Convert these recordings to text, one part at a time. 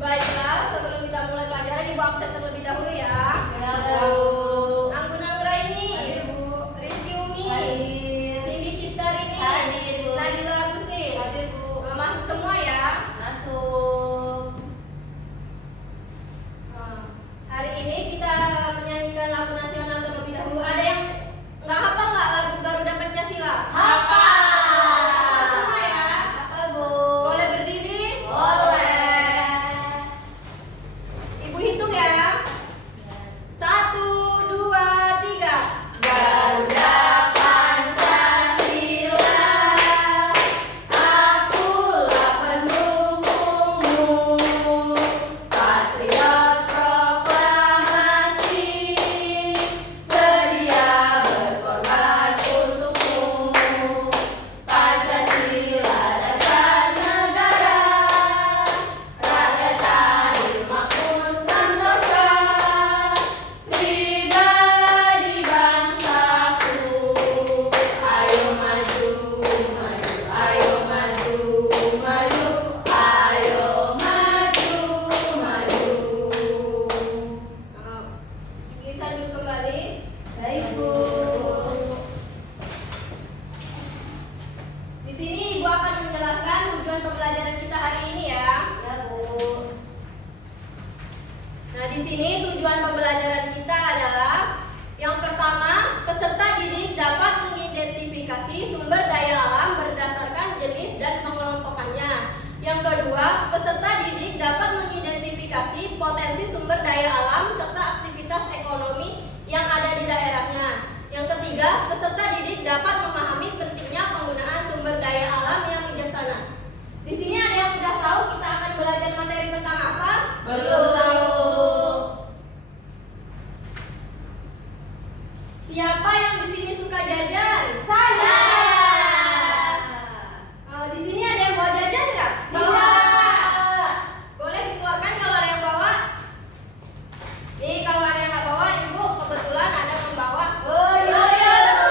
Baiklah, sebelum kita mulai pelajaran, Ibu absen terlebih dahulu ya. Ya, Bu. Anggun Anggraini, Hadir, Bu. Rizky Umi, Hadir. Cindy Ciptarini, Hadir, Bu. Nabila Agustin. Hadir, Bu. Masuk semua ya. Masuk. Hari ini kita menyanyikan lagu nasional terlebih dahulu. Ada yang nggak hafal nggak lagu Garuda Pancasila? Hafal. Semua ya. Hafal, Bu. Boleh berdiri? Boleh. Ibu hitung ya. 1, 2, 3. Garuda Pancasila, akulah pendukungmu, patriot proklamasi, sedia berkorban untukmu. Pancasila dasar negara, rakyat adil makmur sentosa, pribadi bangsaku. Ayo maju, maju, ayo maju, maju, ayo maju, maju. Bisa dulu kembali. Baik, Bu. Di sini Ibu akan menjelaskan tujuan pembelajaran kita hari ini ya. Ya, Bu. Nah, di sini tujuan pembelajaran kita adalah yang pertama, peserta didik dapat mengidentifikasi sumber daya alam berdasarkan jenis dan pengelompokannya. Yang kedua, peserta didik dapat mengidentifikasi potensi sumber daya alam serta aktivitas ekonomi yang ada di daerahnya. Yang ketiga, peserta didik dapat memahami pentingnya penggunaan sumber daya alam yang bijaksana. Di sini ada yang sudah tahu kita akan belajar materi tentang apa? Belum tahu. Siapa yang di sini suka jajan? Saya. Di sini ada yang bawa jajan nggak? Bawa. Boleh dikeluarkan kalau ada yang bawa. Nih, kalau ada yang nggak bawa, Ibu kebetulan ada yang membawa. Oh, iya, iya, Bu.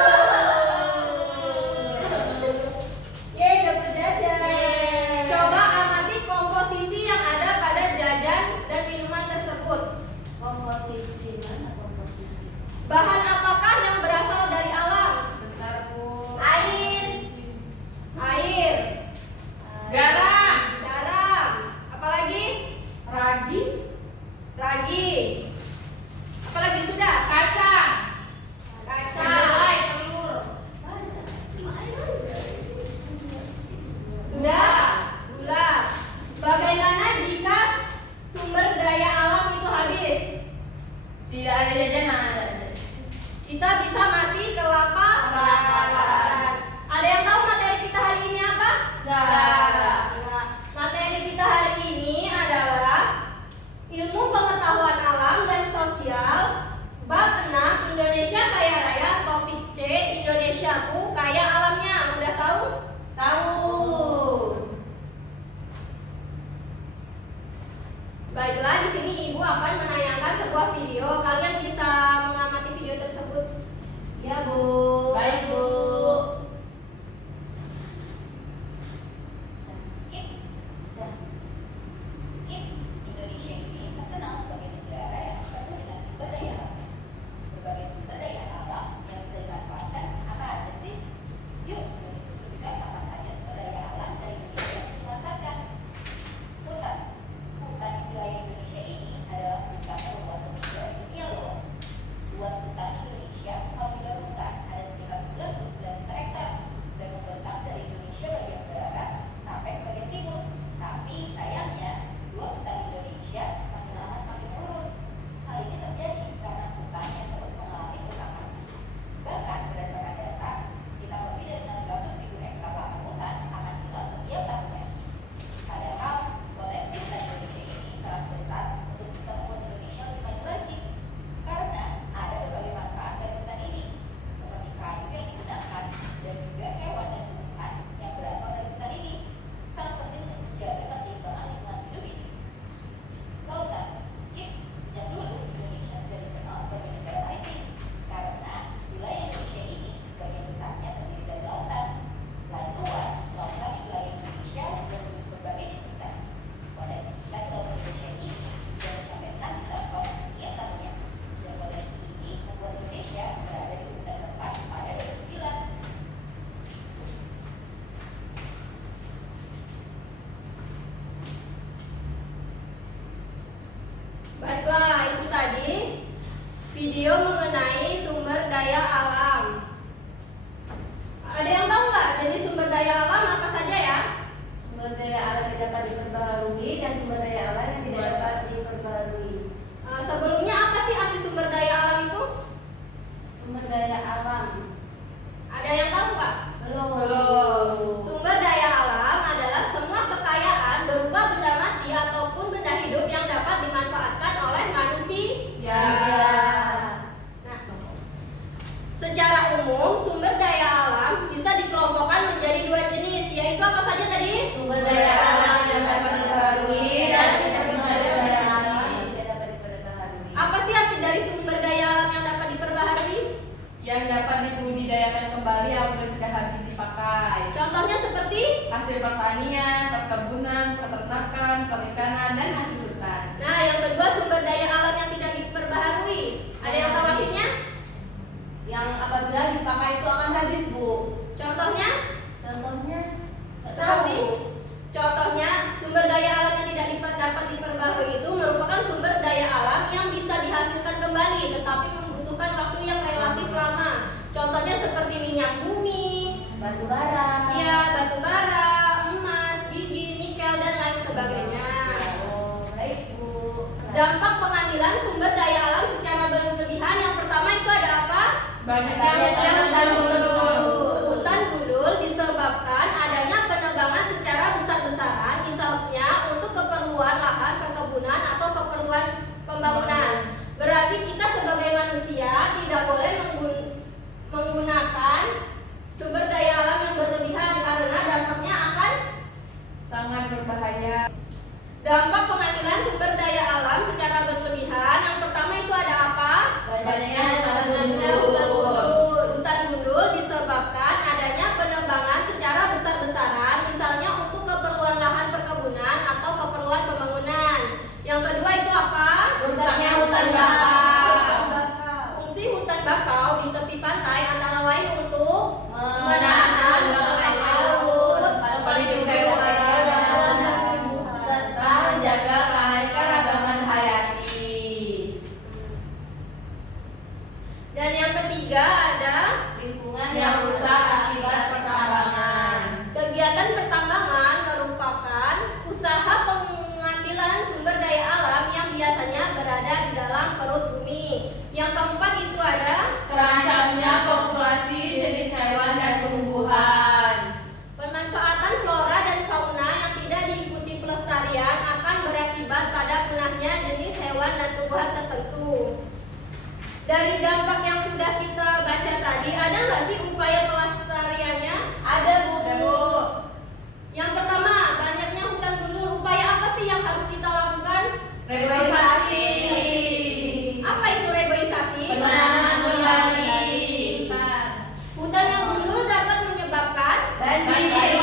pertanian, perkebunan, peternakan, perikanan, dan hasil hutan. Nah, yang kedua sumber daya alam yang tidak diperbaharui. Ada yang tahu artinya? Yang apabila dipakai itu akan habis, Bu. Contohnya? Contohnya? Nggak Seperti? tahu. Contohnya, sumber daya alam yang tidak dapat diperbaharui itu merupakan sumber daya alam yang bisa dihasilkan kembali, tetapi membutuhkan waktu yang relatif lama. Contohnya seperti minyak bumi, Batu bara. ya, batu bara, emas, biji, nikel, dan lain sebagainya. Oh, baik, Bu. Dampak pengambilan sumber daya alam secara berlebihan, yang pertama itu ada apa? Banyaknya hutan gundul. Hutan gundul disebabkan adanya penebangan secara besar-besaran, misalnya untuk keperluan lahan perkebunan atau keperluan pembangunan. Berarti kita sebagai manusia tidak boleh menggunakan sumber daya alam yang berlebihan karena dampaknya akan Sangat berbahaya. dampak pengambilan sumber daya alam secara berlebihan. Yang pertama itu ada apa? Banyaknya hutan Hutan gundul. gundul. Hutan gundul disebabkan adanya penebangan secara besar-besaran, misalnya untuk keperluan lahan perkebunan atau keperluan pembangunan. Yang kedua itu apa? Rusaknya hutan bakau. Fungsi hutan bakau di tepi pantai antara lain untuk Menahan gelombang laut, melindungi hewan, serta menjaga keanekaragaman hayati. Dan yang ketiga ada Lingkungan yang rusak akibat pertambangan. kegiatan pertambangan merupakan usaha pengambilan sumber daya alam yang biasanya berada di dalam perut bumi. Yang keempat itu ada Terancamnya populasi jenis hewan dan tumbuhan. pemanfaatan flora dan fauna yang tidak diikuti pelestarian akan berakibat pada punahnya jenis hewan dan tumbuhan tertentu. Dari dampak yang sudah kita baca tadi, ada nggak sih upaya pelestariannya? Ada, Bu. Yang pertama, banyaknya hutan gundul. Upaya apa sih yang harus kita lakukan? Reboisasi. Apa itu reboisasi? Penanaman kembali. Hutan yang gundul dapat menyebabkan Banjir.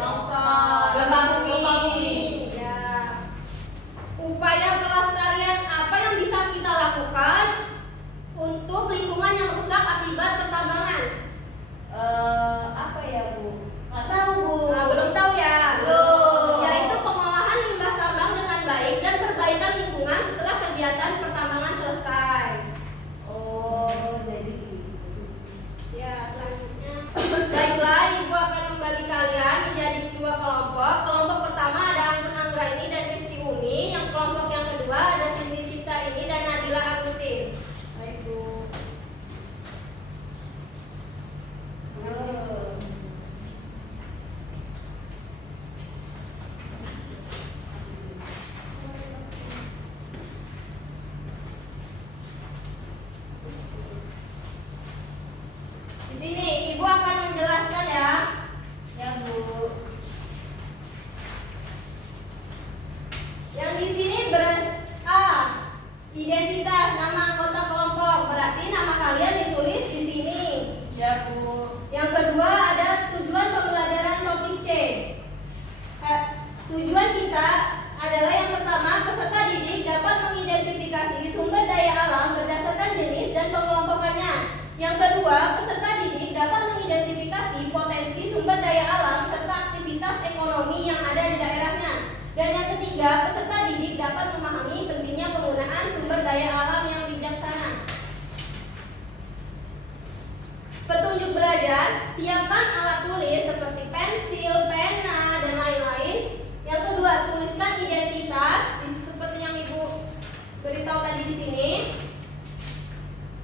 Longsor. Gempa bumi. Ya. Upaya pelestarian apa yang bisa kita lakukan untuk lingkungan yang rusak akibat pertambangan? Apa ya, Bu? Nggak tahu, Bu. Nah, belum tahu ya. Belum. Yaitu pengolahan limbah tambang dengan baik dan perbaikan lingkungan setelah kegiatan pertambangan selesai. Oh, jadi gitu. Ya, selanjutnya. Baiklah, Ibu akan membagi kalian menjadi dua kelompok. Kelompok pertama ada Anggun Anggraini dan Rizky Umi. Yang kelompok yang kedua ada Cindy Ciptarini dan Nadila Agustin. Baik, Bu. Di sini Ibu akan menjelaskan ya. Ya, Bu. Yang di sini identitas nama anggota kelompok. Berarti nama kalian ditulis di sini. Ya, Bu. Yang kedua ada tujuan pembelajaran topik C. Tujuan kita adalah yang pertama, peserta didik dapat mengidentifikasi sumber daya alam berdasarkan jenis dan pengelompokannya. Yang kedua, peserta didik dapat mengidentifikasi potensi sumber daya alam serta aktivitas ekonomi yang ada di daerahnya. Dan yang ketiga, peserta didik dapat memahami pentingnya penggunaan sumber daya alam yang bijaksana. Petunjuk belajar, siapkan alat tulis seperti pensil, pena, dan lain-lain. Yang kedua, tuliskan identitas seperti yang Ibu beritahu tadi di sini.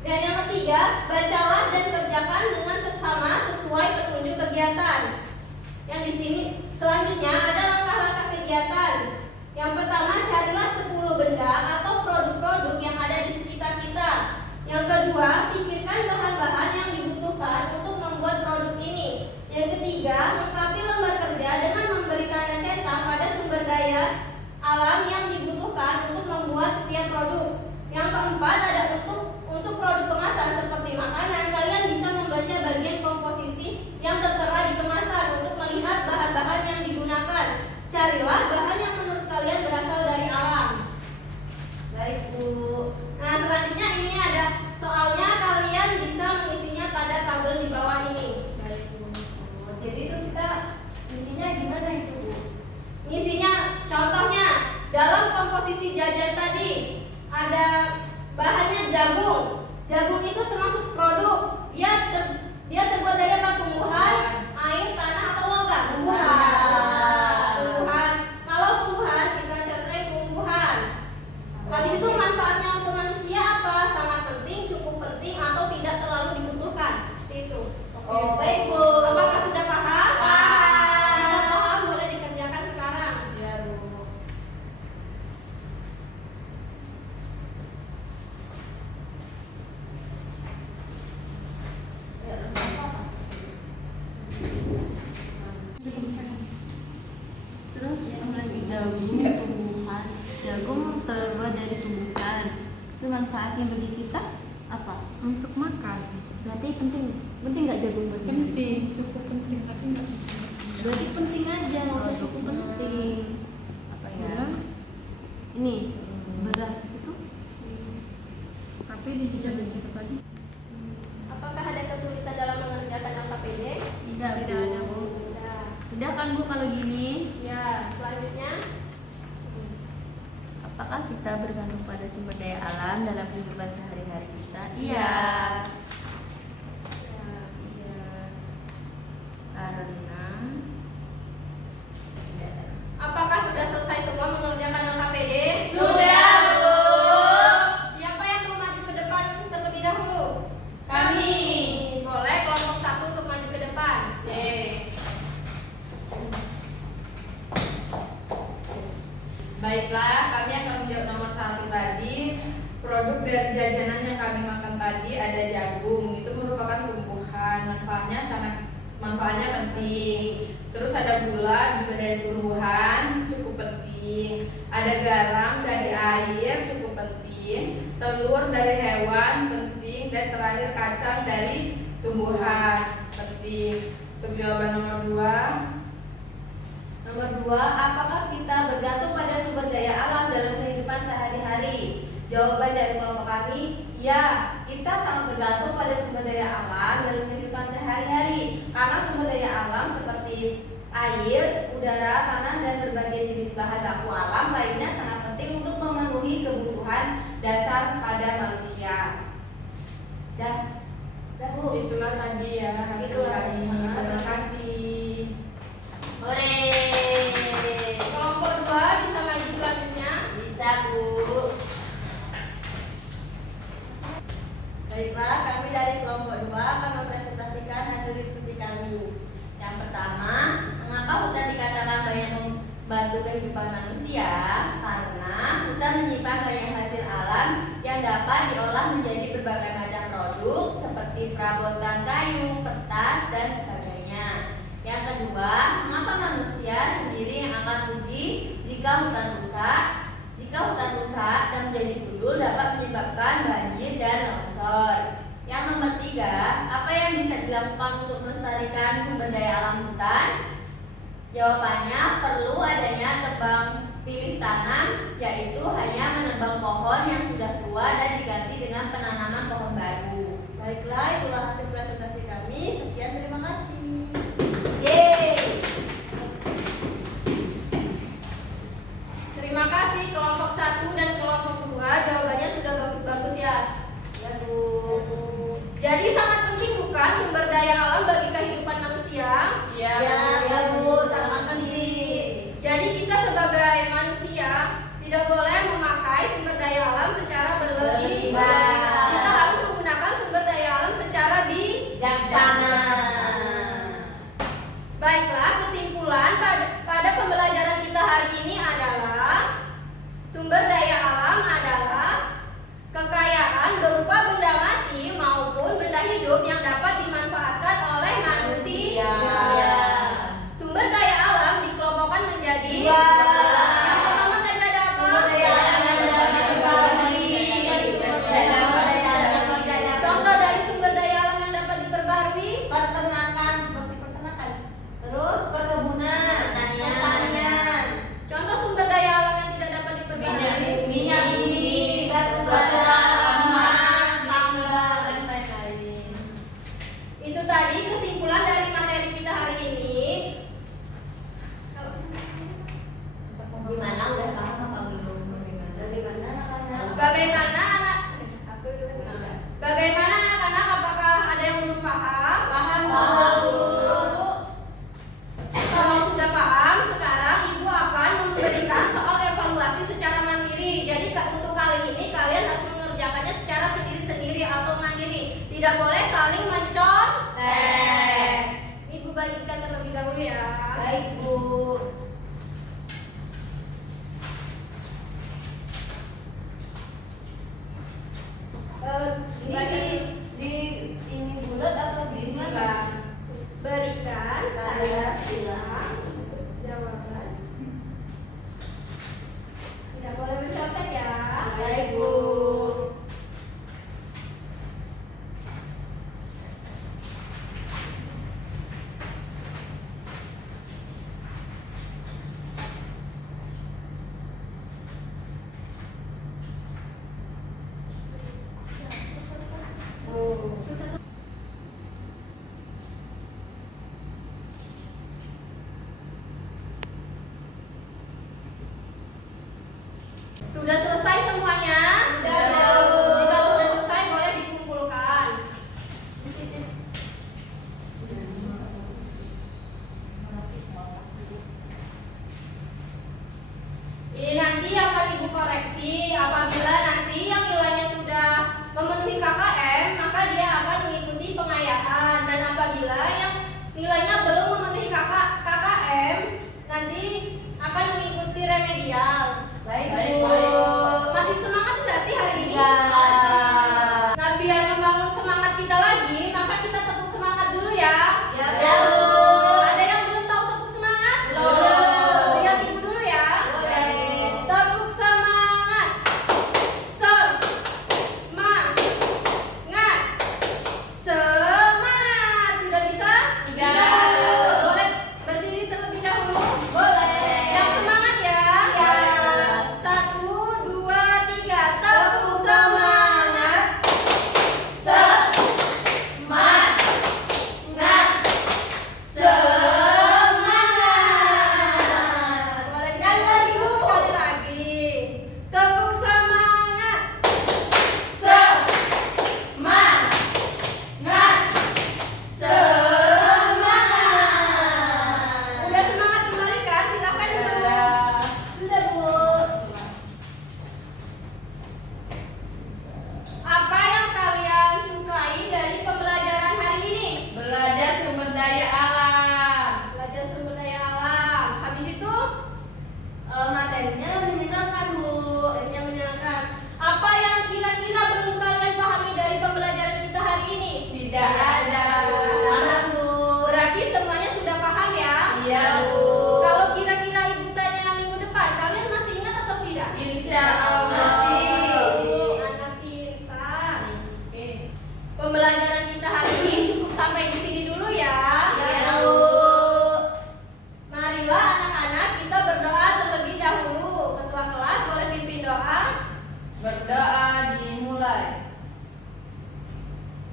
Dan yang ketiga, bacalah dan kerjakan dengan seksama sesuai petunjuk kegiatan. Yang di sini selanjutnya ada langkah-langkah kegiatan. Yang pertama, carilah 10 benda atau produk-produk yang ada di sekitar kita. Yang kedua, pikirkan bahan-bahan yang dibutuhkan untuk membuat produk ini. Yang ketiga, lengkapi lembar kerja dengan memberi tanda cetak pada sumber daya alam yang dibutuhkan untuk membuat setiap produk. Yang keempat ada untuk produk kemasan seperti makanan, kalian bisa membaca bagian komposisi yang tertera di kemasan untuk melihat bahan-bahan yang digunakan. komposisi jajan tadi, ada bahannya jagung. Jagung itu termasuk produk. Dia terbuat dari apa? Tumbuhan, air, tanah atau logam? Tumbuhan. Kalau tumbuhan kita contohin tumbuhan. Habis itu manfaatnya untuk manusia apa? Sangat penting, cukup penting, atau tidak terlalu dibutuhkan. Itu. Baik Bu. Apakah sudah paham? Tidak paham boleh dikerjakan sekarang. Ya, Bu. Terus yang lagi jagung tumbuhan. Jagung terbuat dari tumbuhan. Itu manfaatnya bagi kita apa? Untuk makan. Berarti penting nggak jagung buat kita? Penting, cukup penting, tapi nggak Berarti penting aja, nggak usah cukup penting. Apa ya? Ini beras itu. tapi dijaga gitu tadi. Apakah ada kesulitan dalam mengerjakan LKPD? Tidak ada Bu. Tidak. Udah kan Bu kalau gini? Ya, selanjutnya. Apakah kita bergantung pada sumber daya alam dalam kehidupan sehari-hari kita? Iya. Iya. Karena Apakah sudah selesai semua mengerjakan LKPD? Sudah, Bu. Siapa yang mau maju ke depan terlebih dahulu? Kami. Boleh kelompok 1 untuk maju ke depan. Baiklah, kami akan menjawab nomor 1 tadi. Produk dari jajanan yang kami makan tadi ada jagung. Itu merupakan tumbuhan. Manfaatnya penting. Terus ada gula juga dari tumbuhan, cukup penting. Ada garam dari air, cukup penting. Telur dari hewan, penting. Dan terakhir kacang dari tumbuhan, penting. Untuk jawaban nomor 2. Nomor 2, apakah kita bergantung pada sumber daya alam dalam kehidupan sehari-hari? Jawaban dari kelompok kami, ya, kita sangat bergantung pada sumber daya alam dalam kehidupan sehari-hari. Karena sumber daya alam seperti air, udara, tanah, dan berbagai jenis bahan baku alam lainnya sangat penting untuk memenuhi kebutuhan dasar pada manusia. Dah Bu. Itulah tadi ya hasil Itulah. kami. Terima kasih. hore. Kelompok 2 bisa maju selanjutnya. Bisa Bu. Baiklah, kami dari kelompok 2 akan mempresentasikan hasil diskusi kami. Yang pertama, mengapa hutan dikatakan banyak membantu kehidupan manusia? Karena hutan menyimpan banyak hasil alam yang dapat diolah menjadi berbagai macam produk seperti perabotan kayu, kertas, dan sebagainya. Yang kedua, mengapa manusia sendiri yang akan rugi jika hutan rusak? Jika hutan rusak dan menjadi gundul dapat menyebabkan banjir dan longsor. Yang nomor 3, apa yang bisa dilakukan untuk melestarikan sumber daya alam hutan? Jawabannya perlu adanya tebang pilih tanam, yaitu hanya menebang pohon yang sudah tua dan diganti dengan penanaman pohon baru. Baiklah, itulah hasil presentasi kami. Sekian, terima kasih. Yeay. Terima kasih kelompok 1 dan kelompok 2. Jawabannya sudah bagus-bagus ya. Ya Bu. Jadi sangat penting bukan sumber daya alam bagi kehidupan manusia? Iya, Ya Bu, sangat penting. Jadi kita sebagai manusia tidak boleh memakai sumber daya alam secara berlebihan. Kita harus menggunakan sumber daya alam secara bijaksana. Baiklah, kesimpulan pada pembelajaran kita hari ini adalah sumber daya alam adalah kekayaan berupa benda mati maupun benda hidup yang dapat dimanfaatkan oleh manusia. Sumber daya alam dikelompokkan menjadi Dua. Yang pertama tadi ada apa? Sumber daya alam yang dapat diperbarui. Contoh dari sumber daya alam yang dapat diperbarui. Peternakan, seperti peternakan. Terus perkebunan, pertanian. Contoh sumber daya alam yang tidak dapat diperbarui. Minyak bumi, batu bara, emas, tambang, dan lain-lain. Itu tadi kesimpulan dari materi kita hari ini. Bagaimana anak-anak? Apakah ada yang belum paham? Paham, Bu. Kalau sudah paham, sekarang Ibu akan memberikan soal evaluasi secara mandiri. Jadi untuk kali ini kalian harus mengerjakannya secara sendiri-sendiri atau mandiri. Tidak boleh saling mencontek. Ibu bagikan terlebih dahulu ya. Baik, Bu. Ini bulat atau di mana? Berikan tanda silang jawaban. Tidak boleh mencontek ya. Baik, Bu. Sudah selesai semuanya? Sudah. Jika sudah selesai boleh dikumpulkan. Ini nanti akan Ibu koreksi. Apabila nanti yang nilainya sudah memenuhi KKM, maka dia akan mengikuti pengayaan. Dan apabila yang nilainya belum memenuhi KKM, nanti akan mengikuti remedial. Baik, Bu. Bu. Masih semangat nggak sih hari ini? Iya. Nah, biar membangun semangat kita lagi, maka kita tepuk semangat dulu ya. Ya, Bu. Bu. Ada yang belum tahu tepuk semangat? Belum. Lihat Ibu dulu ya. Boleh. Tepuk semangat. Semangat. Semangat. Sudah bisa? Sudah. Boleh berdiri terlebih dahulu? Boleh. Yang semangat ya. Ya. 1, 2, 3. Tepuk semangat. Semangat. Semangat. Boleh sekali lagi Bu, sekali lagi. Tepuk semangat. Semangat. Semangat. Udah semangat kembali kan? Silakan Bu. Sudah, Bu. Apa yang kalian sukai dari pembelajaran hari ini? Belajar sumber daya alam. Belajar sumber daya alam. Habis itu Materinya menyenangkan, Bu. yang menyenangkan. Apa yang kira-kira belum kalian pahami dari pembelajaran kita hari ini? Tidak ada. Paham, Bu. Berarti semuanya sudah paham ya? Iya, Bu. Kalau kira-kira Ibu tanya minggu depan, kalian masih ingat atau tidak? Insya Allah. Anak pintar. Pembelajaran kita hari ini cukup sampai di sini dulu ya. Ya, Bu. Marilah anak-anak kita berdoa terlebih dahulu. Ketua kelas boleh pimpin doa. Berdoa dimulai.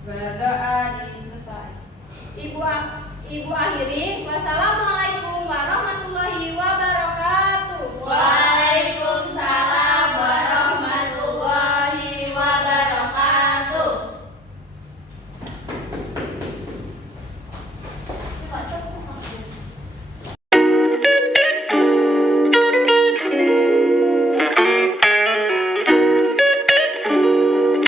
Berdoa diselesai. Ibu akhiri. Wassalamualaikum warahmatullahi